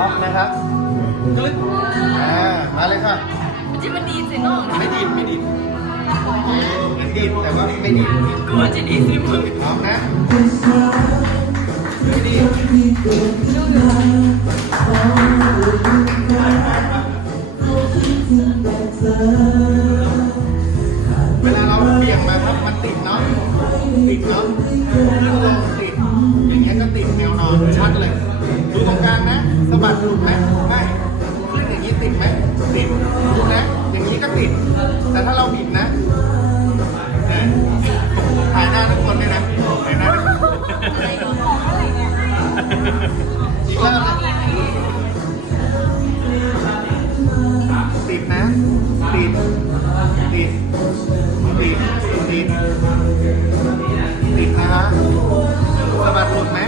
ล็อกนะครับกลึ๊กอ่ามาเลยค่ะมันจะมันดีสิน้องไม่ดีดไม่ดีดเหมือนดีดแต่ว่าไม่ดีดกลัวจะดีสิมึงพร้อมนะไม่ดีดเวลาเราเบี่ยงมาครับมันติดเนาะติดเนาะ สะบัดหลุดไหมไม่ขึ้นอย่างนี้ติดไหมติดดูนะ อย่างนี้ก็ติด แต่ถ้าเราบิดนะนะถ่ายหน้าทุกคนเลยนะถ่ายหน้าทุกคนอีกรอบนะติดนะ ติด ติด ติด ติด ติดนะฮะสะบัดหลุดไหม